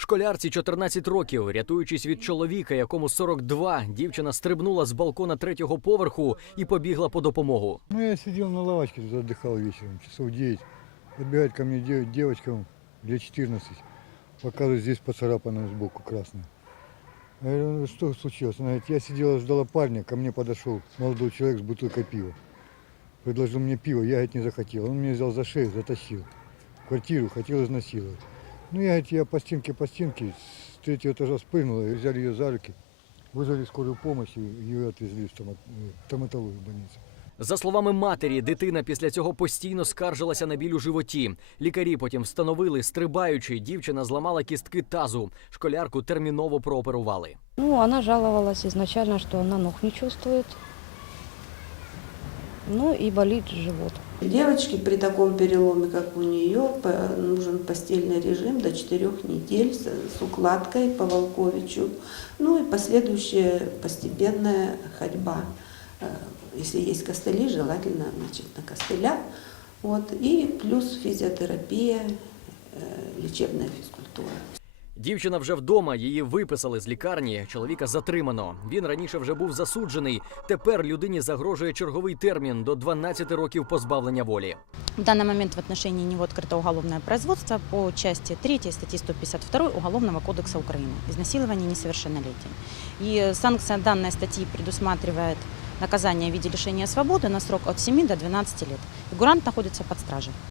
Школярці 14 років, рятуючись від чоловіка, якому 42, дівчина стрибнула з балкона третього поверху і побігла по допомогу. Ну, я сидел на лавочке, тут отдыхал вечером, часов 9. Подбегает ко мне дев- девочка лет 14, показывает, здесь поцарапано сбоку красное. Я говорю, ну что случилось? Она говорит, я сидела, ждала парня, ко мне подошел молодой человек с бутылкой пива. Предложил мне пиво, я, говорит, не захотел. Он меня взял за шею, затащил. В квартиру, хотел изнасиловать. Ну, я, говорит, я по стенке, по стенке с третьего этажа спрыгнула, и взяли ее за руки. Вызвали скорую помощь и ее отвезли в стомат- в стоматологию в больницу. За словами матері, дитина після цього постійно скаржилася на біль у животі. Лікарі потім встановили, стрибаючи, дівчина зламала кістки тазу. Школярку терміново прооперували. Ну, она жаловалась изначально, что она ног не чувствует. Ну и болит живот. Девочке при таком переломе, как у нее, нужен постельный режим до 4 недель с, с укладкой по Волковичу, ну и последующая постепенная ходьба. Э, Если есть костыли, желательно значит, на костылях. Вот, и плюс физиотерапия, э, лечебная физкультура. Дівчина вже вдома, її виписали з лікарні. Чоловіка затримано. Він раніше вже був засуджений. Тепер людині загрожує черговий термін до 12 років позбавлення волі. В данный момент в отношении него открыто уголовное производство по части 3 статьи 152 Уголовного кодекса Украины «Изнасилование несовершеннолетней». И санкция данной статьи предусматривает наказание в виде лишения свободы на срок от 7 до 12 лет. Фигурант находится под стражей.